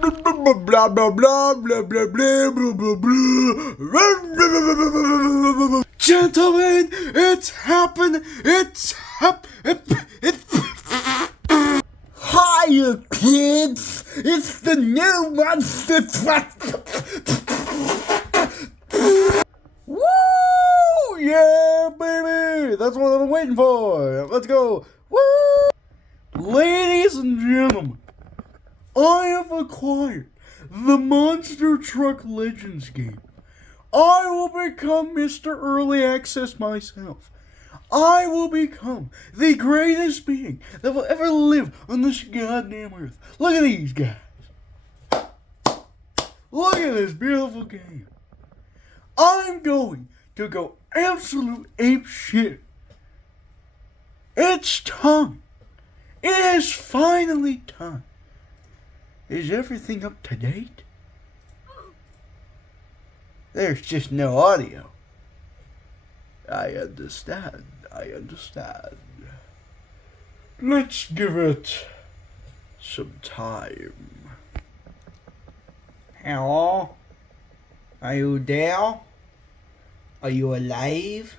blah blah blah blah blah blah blah blah. Gentlemen, it's happened. It's Hiya, kids! It's the new monster truck. Woo! Yeah, baby! That's what I've been waiting for. Let's go. Woo! Ladies and gentlemen, I have acquired the Monster Truck Legends game. I will become Mr. Early Access myself. I will become the greatest being that will ever live on this goddamn earth. Look at these guys. Look at this beautiful game. I'm going to go absolute ape shit. It's time. It is finally time. Is everything up to date? There's just no audio. I understand. Let's give it some time. Hello? Are you there? Are you alive?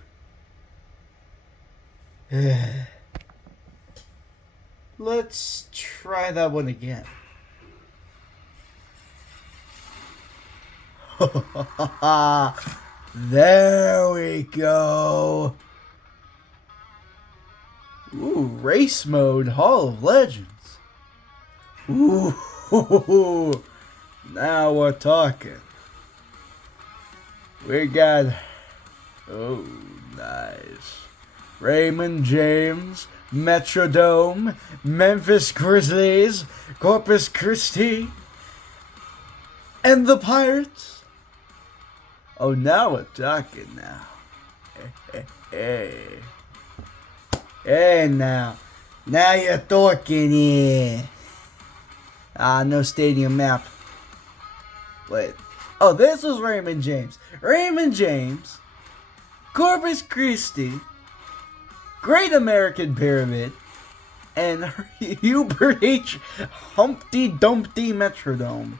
Let's try that one again. There we go. Ooh, race mode, Hall of Legends. Ooh, now we're talking. We got, oh, nice. Raymond James, Metrodome, Memphis Grizzlies, Corpus Christi, and the Pirates. Oh, now we're talking now. Hey, now you're talking here. No stadium map. Wait. Oh, this was Raymond James. Raymond James, Corpus Christi, Great American Pyramid, and Hubert H. Humpty Dumpty Metrodome.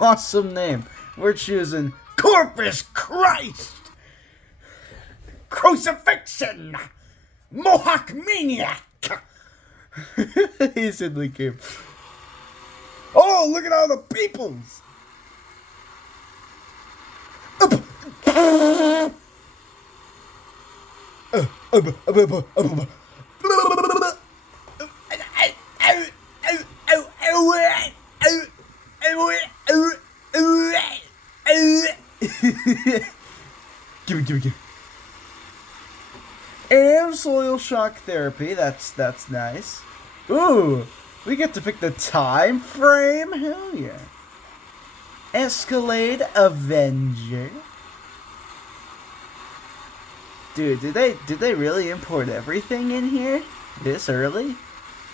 Awesome name. We're choosing Corpus Christ! Crucifixion! Mohawk Maniac! He's in the game. Oh, look at all the peoples! Give me. And soil shock therapy. That's nice. Ooh, we get to pick the time frame. Hell yeah. Escalade Avenger. Dude, did they really import everything in here this early?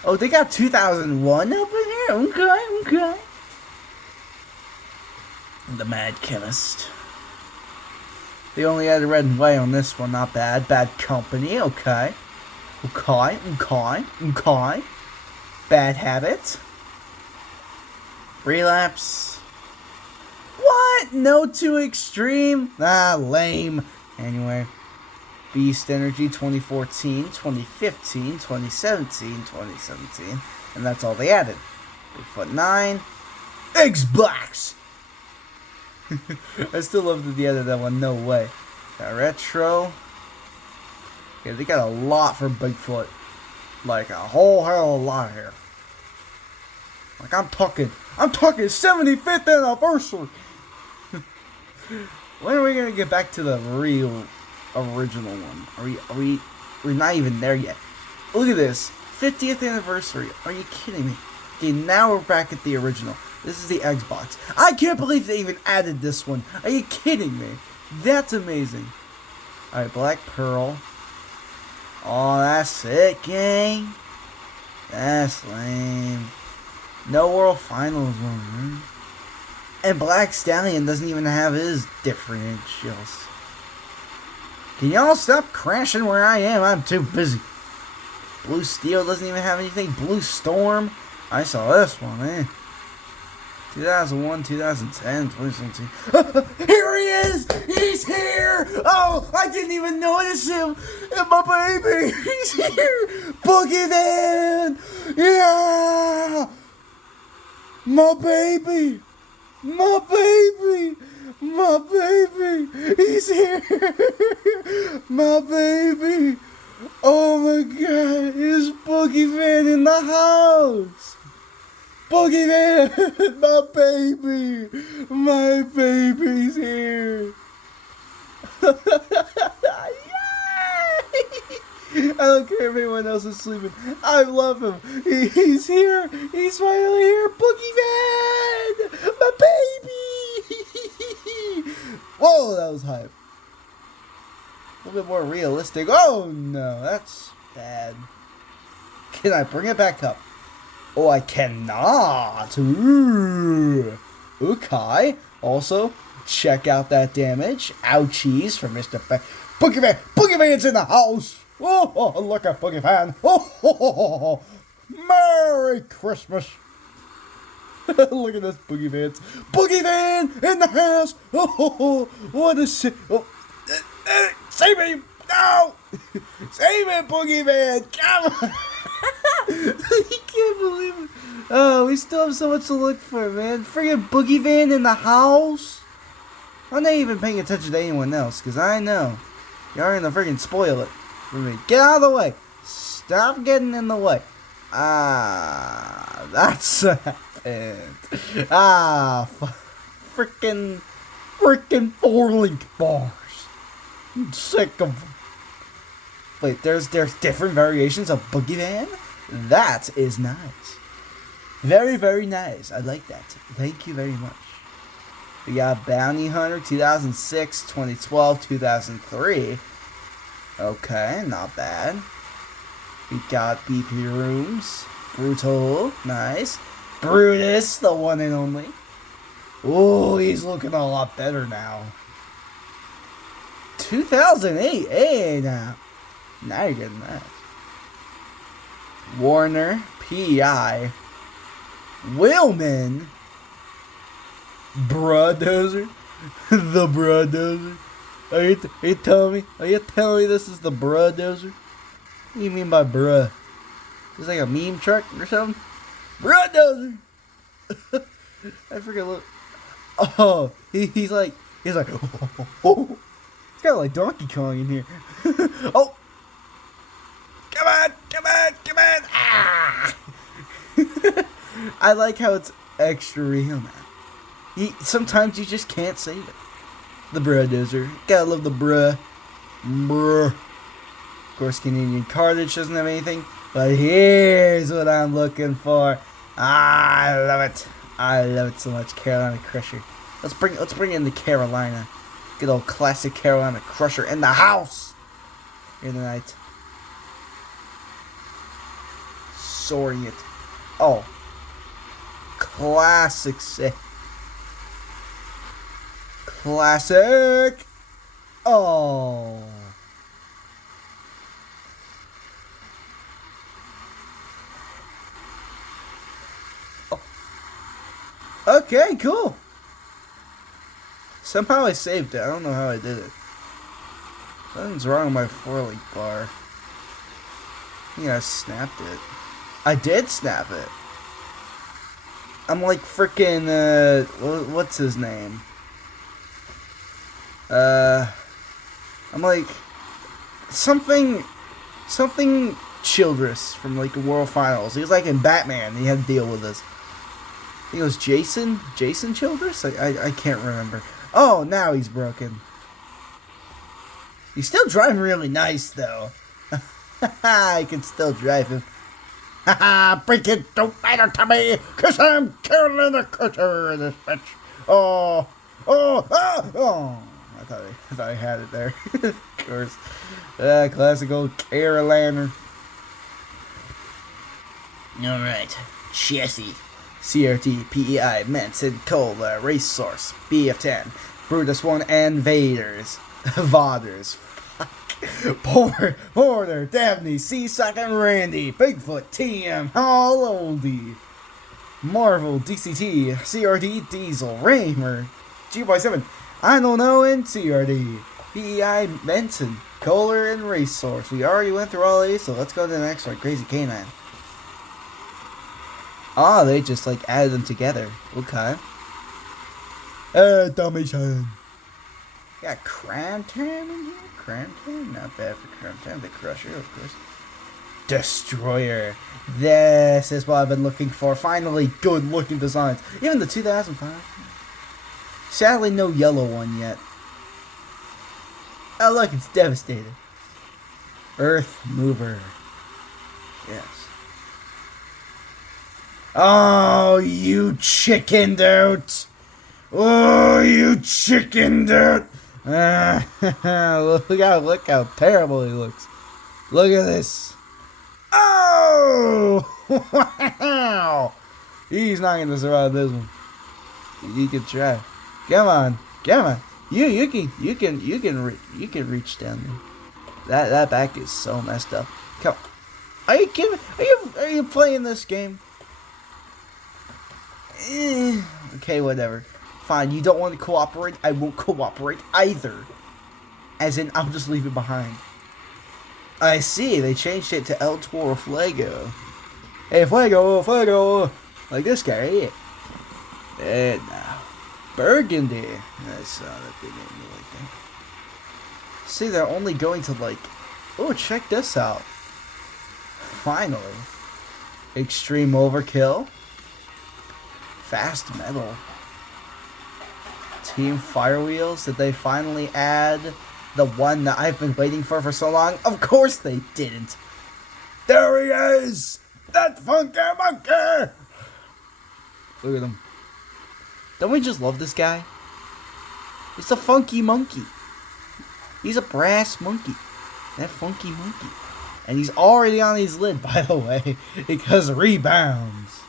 Oh, they got 2001 up in here. Okay. The Mad Chemist. They only added red and white on this one, not bad. Bad Company, okay. Bad Habit. Relapse. What? No too extreme? Lame. Anyway. Beast Energy 2014, 2015, 2017. And that's all they added. Bigfoot 9. Xbox! I still love that they added that one, no way. Got Retro. Yeah, they got a lot for Bigfoot. Like a whole hell of a lot here. Like I'm talking 75th anniversary. When are we gonna get back to the real original one? We're not even there yet. Look at this. 50th anniversary. Are you kidding me? Okay, now we're back at the original. This is the Xbox. I can't believe they even added this one. Are you kidding me? That's amazing. Alright, Black Pearl. Oh, that's it, gang. That's lame. No World Finals one. And Black Stallion doesn't even have his differentials. Can y'all stop crashing where I am? I'm too busy. Blue Steel doesn't even have anything. Blue Storm. I saw this one, man. 2001, 2010, 2016. Here he is! He's here! Oh, I didn't even notice him! My baby! He's here! Boogeyman! Yeah! My baby! My baby! My baby! He's here! My baby! Oh my god! There's Boogeyman in the house! Boogeyman! My baby! My baby's here! Yay! I don't care if anyone else is sleeping. I love him. He's here. He's finally here. Boogeyman! My baby! Whoa, that was hype. A little bit more realistic. Oh no, that's bad. Can I bring it back up? Oh, I cannot. Ooh. Okay. Also, check out that damage. Ouchies from Mr. Boogeyman. Boogeyman's in the house. Oh, look at Boogeyman. Oh, Merry Christmas. Look at this Boogeyman. Boogeyman in the house. Oh, what a shit. Oh. Save me. No. Save me, Boogeyman. Come on. I can't believe it. Oh, we still have so much to look for, man. Friggin' Boogeyman in the house. I'm not even paying attention to anyone else, because I know you're gonna friggin' spoil it for me. Get out of the way. Stop getting in the way. Ah, that's happened. Ah, frickin' 4-link bars. I'm sick of them. Wait, there's different variations of Boogeyman? That is nice. Very, very nice. I like that. Thank you very much. We got Bounty Hunter 2006, 2012, 2003. Okay, not bad. We got BP Rooms. Brutal. Nice. Brutus, the one and only. Oh, he's looking a lot better now. 2008. Hey, now. Now you're getting that. Warner, P.I. Willman, Bruhdozer, the Bruhdozer. Are you telling me? Are you telling me this is the Bruhdozer? What do you mean by bruh? Is like a meme truck or something? Bruhdozer. I forget. Look. Oh, he's like, oh. It's kind of like Donkey Kong in here. Oh. Come on! Ah! I like how it's extra real now. Sometimes you just can't save it. The Bruhdozer. Gotta love the bruh. Of course, Canadian Carnage doesn't have anything. But here's what I'm looking for. Ah, I love it. I love it so much. Carolina Crusher. Let's bring in the Carolina. Good old classic Carolina Crusher in the house. Here tonight. Soaring it. Oh. Classic set. Classic. Oh. Okay, cool. Somehow I saved it. I don't know how I did it. Something's wrong with my 4-link bar. I think I snapped it. I did snap it. I'm like freaking, what's his name? I'm like, something Childress from like the World Finals. He was like in Batman. He had to deal with this. I think it was Jason Childress? I can't remember. Oh, now he's broken. He's still driving really nice, though. I can still drive him. Break it, don't matter to me, cause I'm Carolina Crusher, this bitch. Oh, I thought I had it there. Of course. Classic old Carolina. Alright, chassis. CRT, PEI, Manson, Cole, Race Source, BF10, Brutus 1, and Vaders. Voders. Porter, Dabney, Seasock, and Randy, Bigfoot, TM, all oldie. Marvel, DCT, CRD, Diesel, Raymer, G-Boy7, I don't know, and CRD, PEI, Benson, Kohler, and Racehorse. We already went through all these, so let's go to the next one. Crazy K-Man. Oh, they just like added them together. Okay. Dummy-chan. Got Cramtam in here? Cramtam? Not bad for Cramtam. The Crusher, of course. Destroyer. This is what I've been looking for. Finally, good looking designs. Even the 2005. Sadly, no yellow one yet. Oh, look, it's devastated. Earth Mover. Yes. Oh, you chickened out. Oh, you chickened out. Look how terrible he looks. Look at this. Oh! Wow! He's not gonna survive this one. You can try. Come on. You can reach down there. That back is so messed up. Come. Are you kidding? Are you playing this game? Okay, whatever. Fine. You don't want to cooperate. I won't cooperate either. As in, I'll just leave it behind. I see, they changed it to El Toro Fuego. Hey, Fuego! Like this guy, right here. And now, Burgundy. I saw that they didn't like that. See, they're only going to like... Oh, check this out. Finally. Extreme Overkill. Fast Metal. Team Firewheels. Did they finally add... the one that I've been waiting for so long? Of course they didn't. There he is! That funky monkey! Look at him. Don't we just love this guy? It's a funky monkey. He's a brass monkey. That funky monkey. And he's already on his lid, by the way, because rebounds.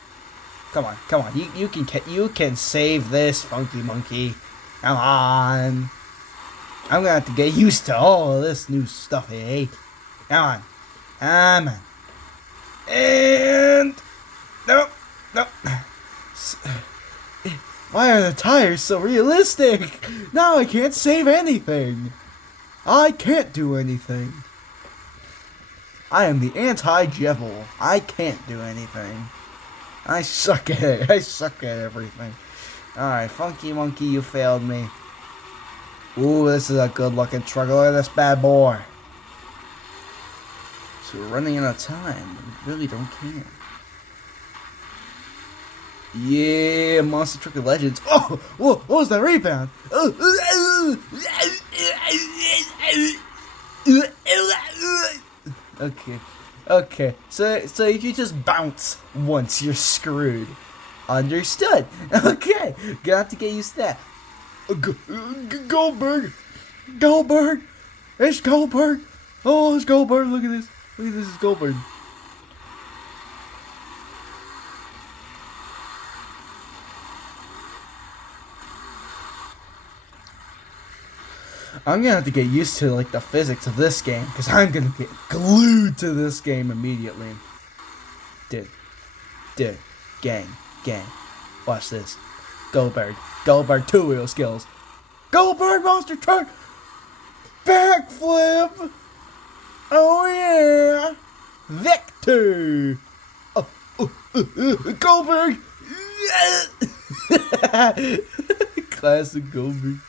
Come on. You can save this funky monkey. Come on. I'm gonna have to get used to all of this new stuff, eh? Come on. And... Nope. Why are the tires so realistic? Now I can't save anything. I can't do anything. I am the anti-Jevil. I can't do anything. I suck at it. I suck at everything. Alright, Funky Monkey, you failed me. Ooh, this is a good looking truck. Look at this bad boy. So we're running out of time. We really don't care. Yeah, Monster Truck of Legends. Oh, whoa, what was that rebound? Okay. So if you just bounce once, you're screwed. Understood. Okay, gonna have to get used to that. Goldberg! It's Goldberg! Oh, it's Goldberg! Look at this! It's Goldberg. I'm gonna have to get used to like the physics of this game, because I'm gonna get glued to this game immediately. Dude, gang. Watch this. Goldberg, 2-wheel skills. Goldberg Monster Truck! Backflip! Oh yeah! Victor! Goldberg! Classic Goldberg.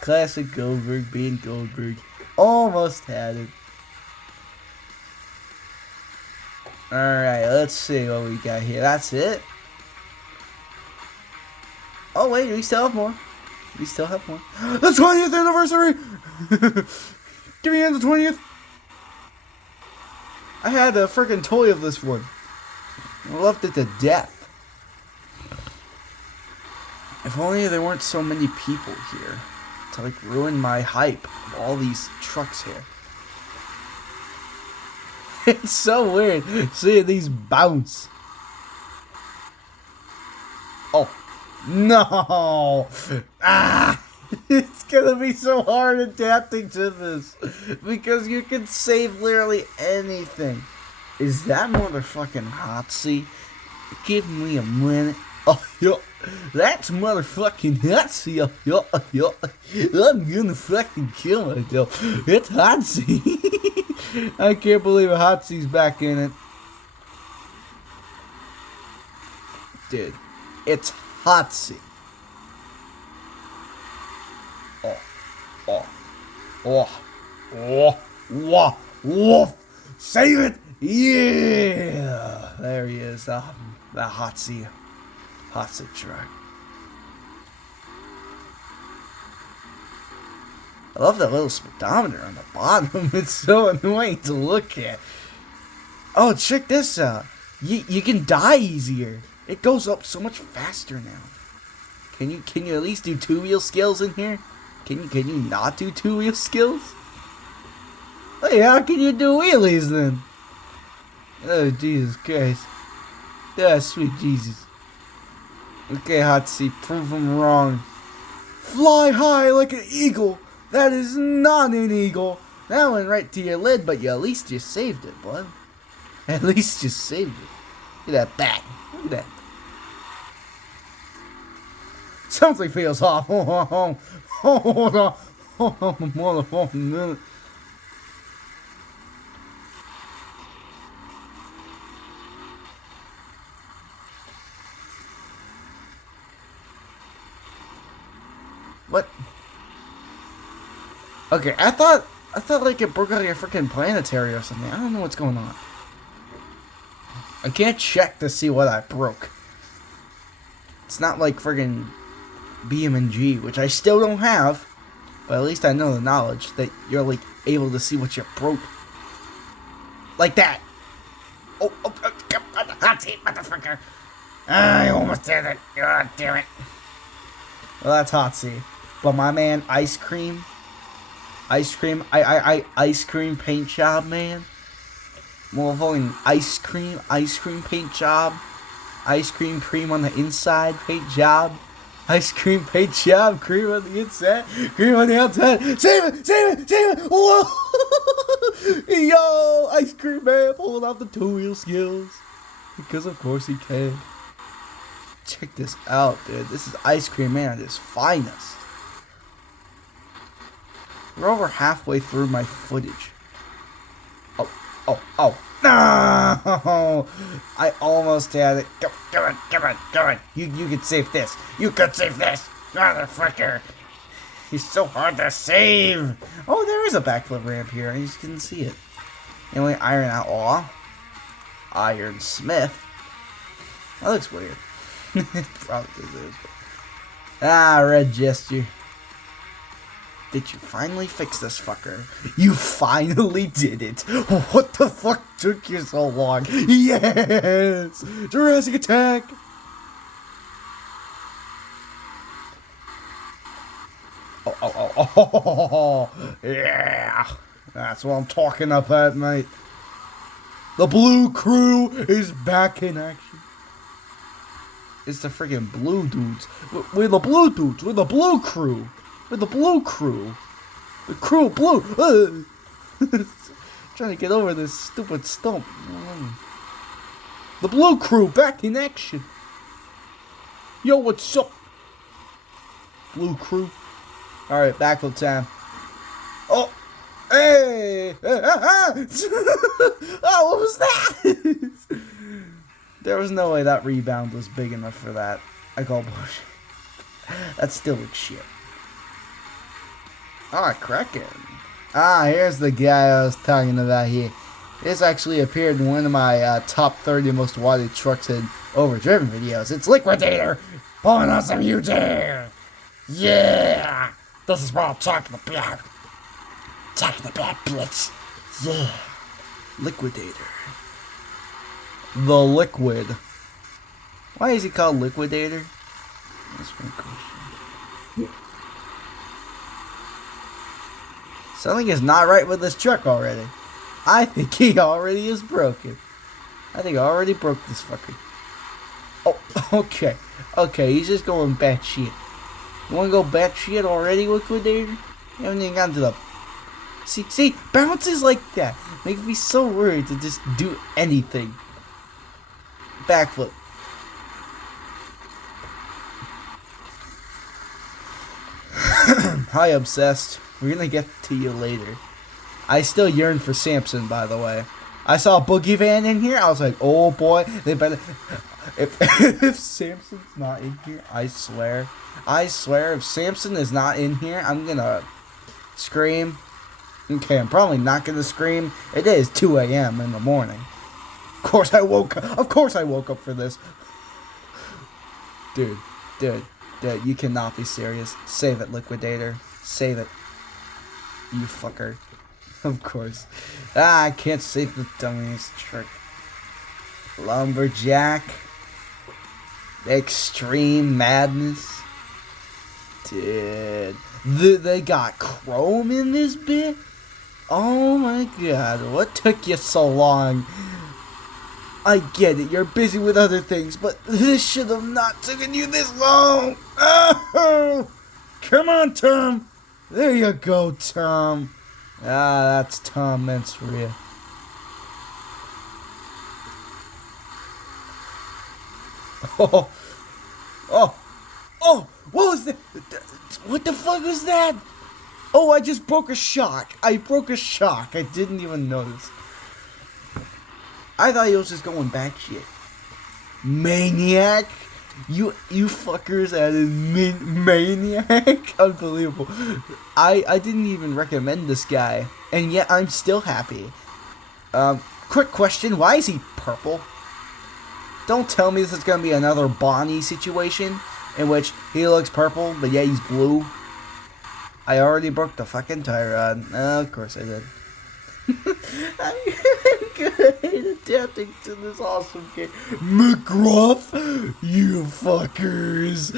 Classic Goldberg being Goldberg. Almost had it. Alright, let's see what we got here. That's it. Oh wait, we still have more. The 20th anniversary! Give me in the 20th. I had a freaking toy of this one. I loved it to death. If only there weren't so many people here to like ruin my hype of all these trucks here. It's so weird seeing these bounce. Oh. No! It's gonna be so hard adapting to this. Because you can save literally anything. Is that motherfucking Hotsy? Give me a minute. Oh, yo. That's motherfucking Hotsy. Yo. I'm gonna fucking kill myself. It's Hotsy. I can't believe Hotsy's back in it. Dude, it's Hotsy. Oh. Save it! Yeah! There he is, the Hotsy truck. I love that little speedometer on the bottom. It's so annoying to look at. Oh, check this out. You can die easier. It goes up so much faster now. Can you at least do two-wheel skills in here? Can you not do two-wheel skills? Hey, how can you do wheelies then? Oh, Jesus Christ. Ah, sweet Jesus. Okay, Hotsy, prove him wrong. Fly high like an eagle. That is not an eagle. That went right to your lid, but at least you saved it, bud. At least you saved it. Look at that back. Look at that. Something feels off. Hold on. Motherfucking minute. What? Okay, I thought like it broke out of your freaking planetary or something. I don't know what's going on. I can't check to see what I broke. It's not like friggin' BeamNG, which I still don't have, but at least I know the knowledge that you're like able to see what you broke. Like that. Oh, hot seat, motherfucker. I almost did it. God damn it. Well, that's Hotsy. But my man, Ice Cream Ice Cream paint job, man. Motherfucking ice cream paint job. Ice cream on the inside, paint job. Ice cream paint job, cream on the inside, cream on the outside. Save it! Whoa! Yo, Ice Cream Man pulling off the two-wheel skills. Because of course he can. Check this out, dude. This is Ice Cream Man at his finest. We're over halfway through my footage. Oh. No! I almost had it. Come on. You can save this. You can save this. Motherfucker. He's so hard to save. Oh, there is a backflip ramp here. I just didn't see it. Anyway, Iron Outlaw. Iron Smith. That looks weird. It probably is. Red Gesture. Did you finally fix this fucker? You finally did it! What the fuck took you so long? Yes! Jurassic Attack! Oh, yeah! That's what I'm talking about, mate. The Blue Crew is back in action. It's the freaking blue dudes. We're the blue dudes. We're the Blue Crew. We're the Blue Crew. The crew blue. Trying to get over this stupid stump. The Blue Crew back in action. Yo, what's up? Blue Crew. Alright, backflip time. Oh! Hey! Oh, what was that? There was no way that rebound was big enough for that. I call bullshit. That still looks shit. Ah, Kraken. Here's the guy I was talking about here. This actually appeared in one of my top 30 most wanted trucks and overdriven videos. It's Liquidator pulling on some YouTube. Yeah! This is what I'm talking about. Talking about, bitch. Yeah. Liquidator. The Liquid. Why is he called Liquidator? That's my question. Something is not right with this truck already. I think he already is broken. I think I already broke this fucker. Oh, okay. Okay, he's just going batshit. You wanna go batshit already, Liquidator? You haven't even gotten to the... See, bounces like that make me so worried to just do anything. Backflip. Hi, Obsessed. We're gonna get to you later. I still yearn for Samson, by the way. I saw a Boogie Van in here. I was like, oh boy, they better. If Samson's not in here, I swear, if Samson is not in here, I'm gonna scream. Okay, I'm probably not gonna scream. It is 2 a.m. in the morning. Of course I woke up for this. Dude, you cannot be serious. Save it, Liquidator. Save it. You fucker. Of course. I can't save the dummies trick. Lumberjack. Extreme Madness. Dude. They got Chrome in this bit? Oh my god, what took you so long? I get it, you're busy with other things, but this should have not taken you this long! Oh! Come on, Tom! There you go, Tom. Ah, that's Tom Mensria. Oh, what was that? What the fuck was that? Oh, I just broke a shock. I didn't even notice. I thought he was just going batshit. Maniac? You fuckers added Maniac? Unbelievable. I didn't even recommend this guy, and yet I'm still happy. Quick question, why is he purple? Don't tell me this is gonna be another Bonnie situation, in which he looks purple, but yeah, he's blue. I already broke the fucking tie rod. Of course I did. I'm gonna hate adapting to this awesome game. McGruff! You fuckers!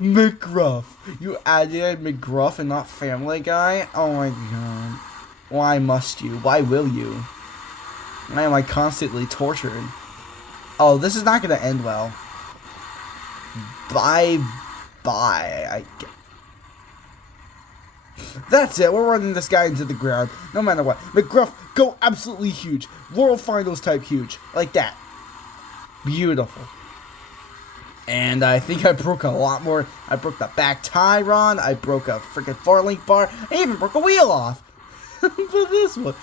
McGruff! You added McGruff and not Family Guy? Oh my god. Why must you? Why will you? Why am I constantly tortured? Oh, this is not gonna end well. Bye. That's it. We're running this guy into the ground, no matter what. McGruff, go absolutely huge. World Finals type huge, like that. Beautiful. And I think I broke a lot more. I broke the back tie rod. I broke a freaking 4-link bar. I even broke a wheel off. But this one,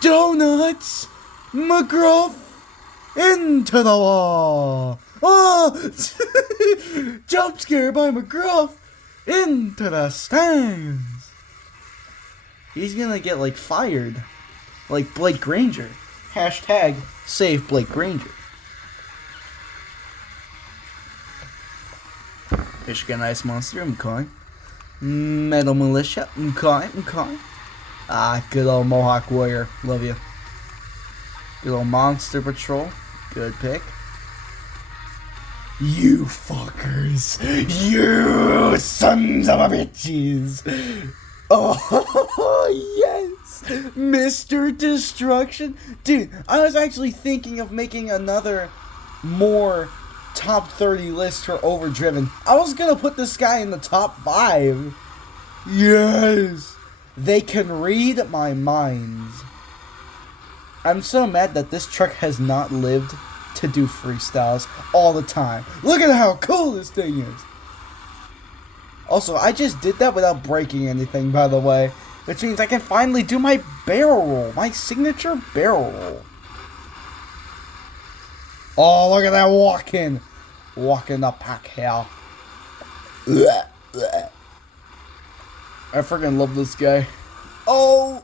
donuts. McGruff into the wall. Oh, jump scare by McGruff into the stands. He's gonna get like fired, like Blake Granger. Hashtag save Blake Granger. Michigan Ice Monster, I'm calling. Metal Militia, I'm calling. Ah, good old Mohawk Warrior, love you. Good old Monster Patrol, good pick. You fuckers! You sons of a bitches! Oh, yes! Mr. Destruction? Dude, I was actually thinking of making another more top 30 list for Overdriven. I was gonna put this guy in the top 5. Yes! They can read my minds. I'm so mad that this truck has not lived to do freestyles all the time. Look at how cool this thing is. Also, I just did that without breaking anything, by the way, which means I can finally do my barrel roll, my signature barrel roll. Oh, look at that walking the pack hell. I freaking love this guy. Oh,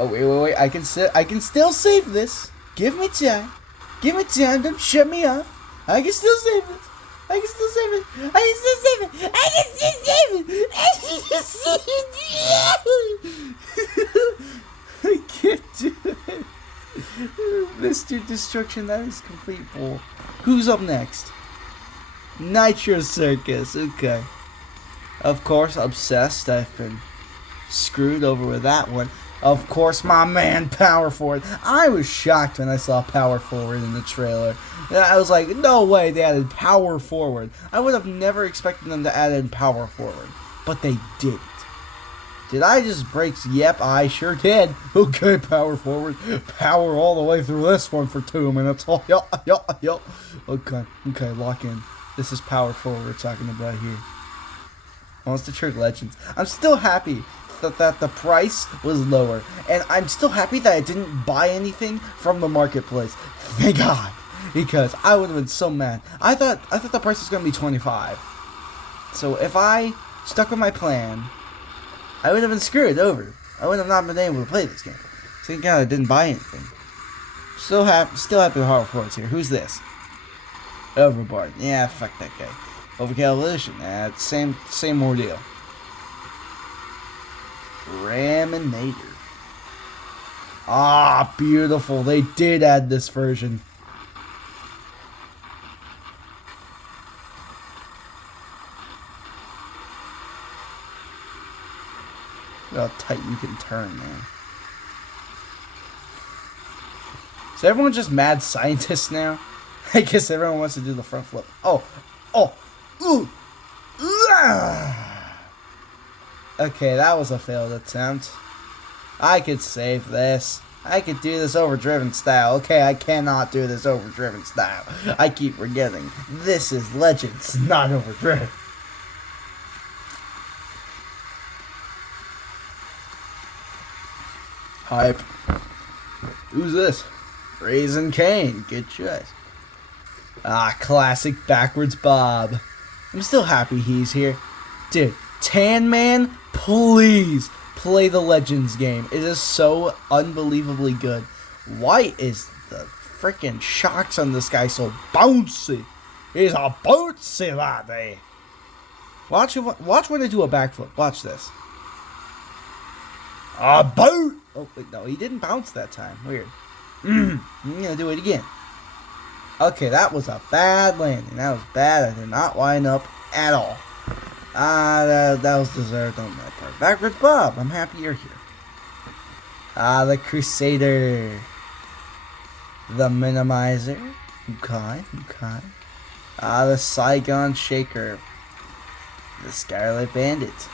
wait. I can still save this. Give me time. Don't shut me off. I can still save this. I can't do it. Mr. Destruction, that is complete bull. Who's up next? Nitro Circus, okay. Of course, Obsessed. I've been screwed over with that one. Of course, my man, Power Forward. I was shocked when I saw Power Forward in the trailer. I was like, no way they added Power Forward. I would have never expected them to add in Power Forward. But they didn't. Did I just break? Yep, I sure did. Okay, Power Forward. Power all the way through this one for 2 minutes. Oh, yo. Okay, lock in. This is Power 4 we're talking about here. Monster Truck Legends. I'm still happy that the price was lower. And I'm still happy that I didn't buy anything from the marketplace. Thank God. Because I would have been so mad. I thought the price was going to be $25. So if I stuck with my plan, I would have been screwed over. I would have not been able to play this game. Thank God I didn't buy anything. Still happy with Horror Force here. Who's this? Overboard. Yeah, fuck that guy. Overkill Evolution. It's same ordeal. Raminator. Ah, beautiful. They did add this version. Look how tight you can turn, man. Is everyone just mad scientists now? I guess everyone wants to do the front flip. Oh, ooh, ah. Okay, that was a failed attempt. I could save this. I could do this overdriven style. Okay, I cannot do this overdriven style. I keep forgetting. This is Legends, not overdriven. Hype. Who's this? Raising Cane. Good choice. Ah, classic backwards Bob. I'm still happy he's here. Dude, Tan Man, please play the Legends game. It is so unbelievably good. Why is the freaking shocks on this guy so bouncy? He's a bouncy laddie. Watch when I do a backflip. Watch this. A boat. Oh wait, no, he didn't bounce that time. Weird. I'm gonna do it again. Okay, that was a bad landing. That was bad. I did not line up at all. That was deserved on my part. Backwards Bob, I'm happy you're here. The Crusader. The Minimizer. Okay. The Saigon Shaker. The Scarlet Bandit.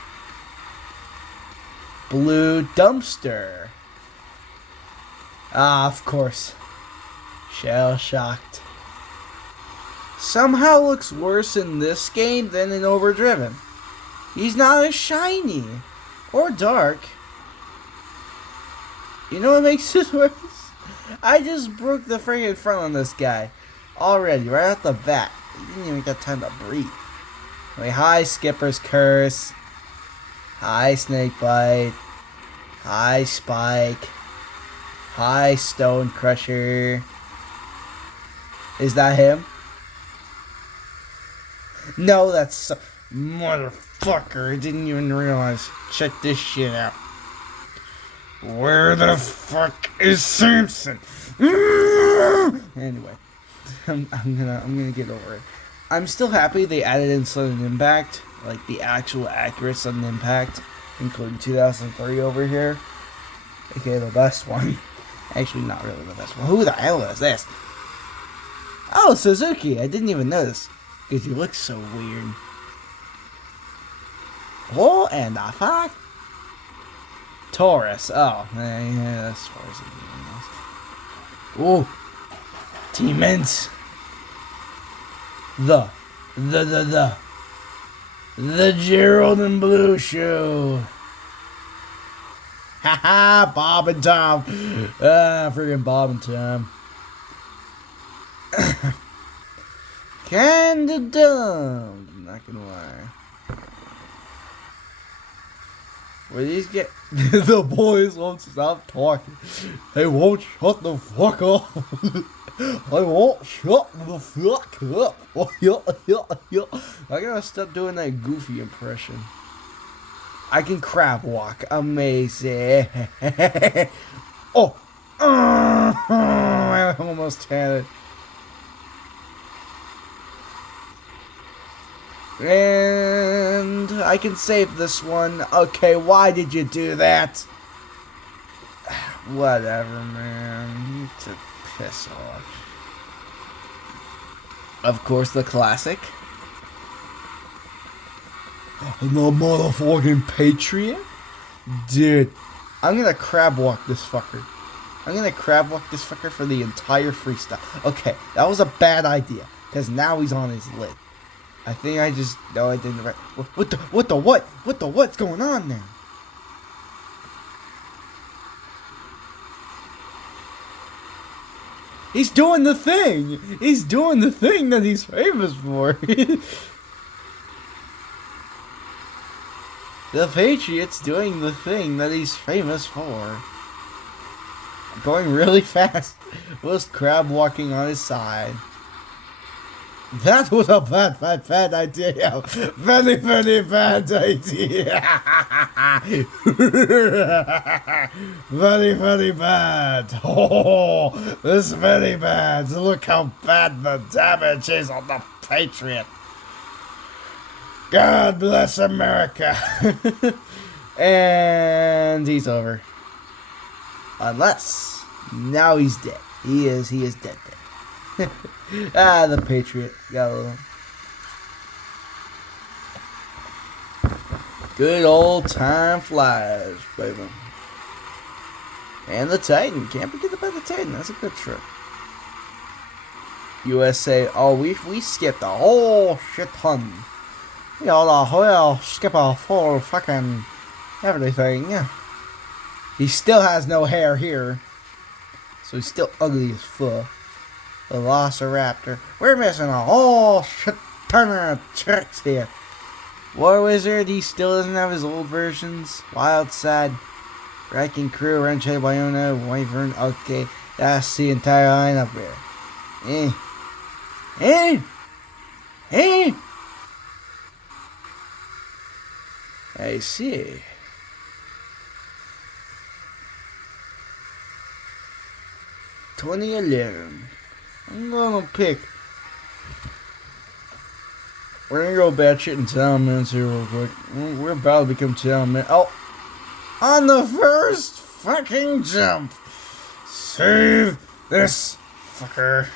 Blue Dumpster. Of course. Shell Shocked. Somehow looks worse in this game than in Overdriven. He's not as shiny. Or dark. You know what makes this worse? I just broke the friggin' front on this guy. Already, right off the bat. He didn't even get time to breathe. Wait, hi, Skipper's Curse. Hi, Snakebite. Hi, Spike. Hi, Stone Crusher. Is that him? No, that's... Motherfucker, I didn't even realize. Check this shit out. Where the fuck is Samson? Anyway, I'm gonna get over it. I'm still happy they added in Sudden Impact, like the actual accurate Sudden Impact, including 2003 over here. Okay, the best one. Actually, not really the best one. Who the hell is this? Oh, Suzuki. I didn't even notice because he looks so weird. Oh, and the fuck? Taurus. Oh, yeah, that's far as it goes. Oh, Demons. The Gerald and Blue Show. Haha, Bob and Tom. Friggin' Bob and Tom. Kinda dumb. Not gonna lie. Where these get the boys won't stop talking. They won't shut the fuck up. I won't shut the fuck up. I gotta stop doing that goofy impression. I can crab walk. Amazing. Oh. I almost had it. And I can save this one. Okay, why did you do that? Whatever, man. You need to piss off. Of course, the classic. The motherfucking Patriot? Dude, I'm gonna crab walk this fucker. I'm gonna crab walk this fucker for the entire freestyle. Okay, that was a bad idea, because now he's on his lid. I think I just... No, I didn't. What the what's going on there? He's doing the thing! He's doing the thing that he's famous for! The Patriot's doing the thing that he's famous for. Going really fast. With crab walking on his side. That was a bad idea. Very bad idea. Very bad. Oh, this is very bad. Look how bad the damage is on the Patriot. God bless America. And he's over. Unless now he's dead. He is dead. The Patriot got a little. Good old time flies, baby. And the Titan. Can't forget about the Titan. That's a good trip. USA. Oh, we skipped a whole shit ton. You know, the whole skip a whole fucking everything. He still has no hair here. So he's still ugly as fuck. Velociraptor. We're missing a whole shit ton of tricks here. War Wizard, he still doesn't have his old versions. Wild Sad, Wrecking Crew, Renche Biona, Wyvern. Okay, that's the entire lineup here. I see. $20. I'm gonna pick. We're gonna go batshit in 10 minutes here real quick. We're about to become 10 minutes. Oh! On the first fucking jump! Save this fucker.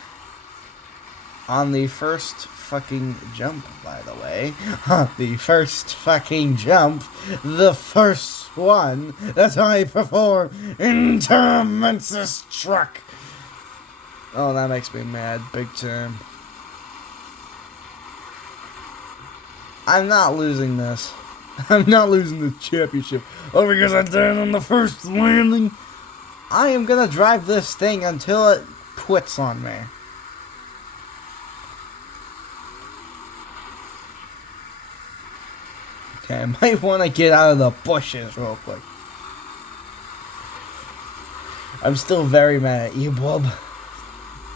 On the first fucking jump, by the way. On the first fucking jump. The first one that I perform in Tormentus Truck. Oh, that makes me mad, big time. I'm not losing this. I'm not losing the championship. Oh, because I died on the first landing. I am gonna drive this thing until it quits on me. Okay, I might want to get out of the bushes real quick. I'm still very mad at you, bub.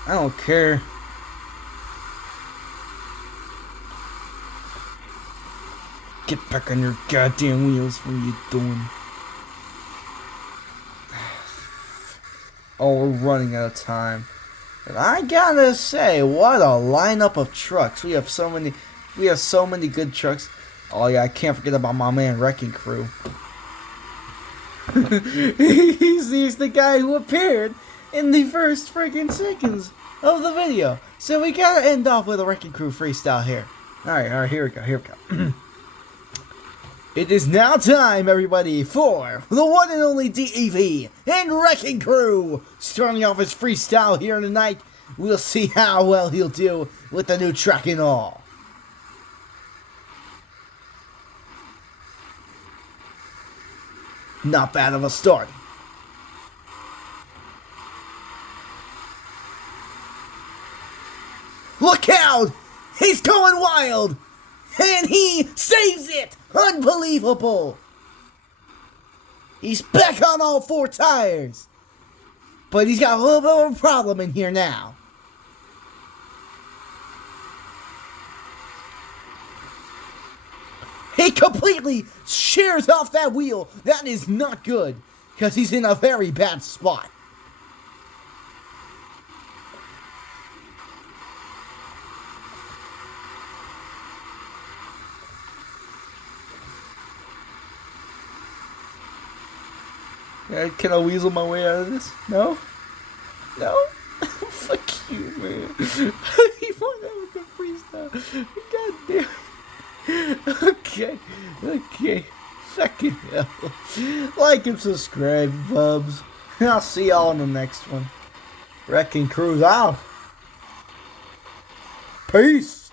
I don't care. Get back on your goddamn wheels. What are you doing? Oh, we're running out of time. And I gotta say, what a lineup of trucks. We have so many good trucks. Oh yeah, I can't forget about my man Wrecking Crew. He's the guy who appeared in the first freaking seconds of the video. So we gotta end off with a Wrecking Crew freestyle here. Alright, here we go. It is now time, everybody, for the one and only DEV and Wrecking Crew. Starting off his freestyle here tonight. We'll see how well he'll do with the new track and all. Not bad of a start. Look out! He's going wild! And he saves it! Unbelievable! He's back on all four tires. But he's got a little bit of a problem in here now. He completely shears off that wheel. That is not good. Because he's in a very bad spot. Can I weasel my way out of this? No? No? Fuck you, man. You won't have a good freestyle. God damn. Okay. Fucking hell. Like and subscribe, bubs. I'll see y'all in the next one. Wrecking Crew's out. Peace.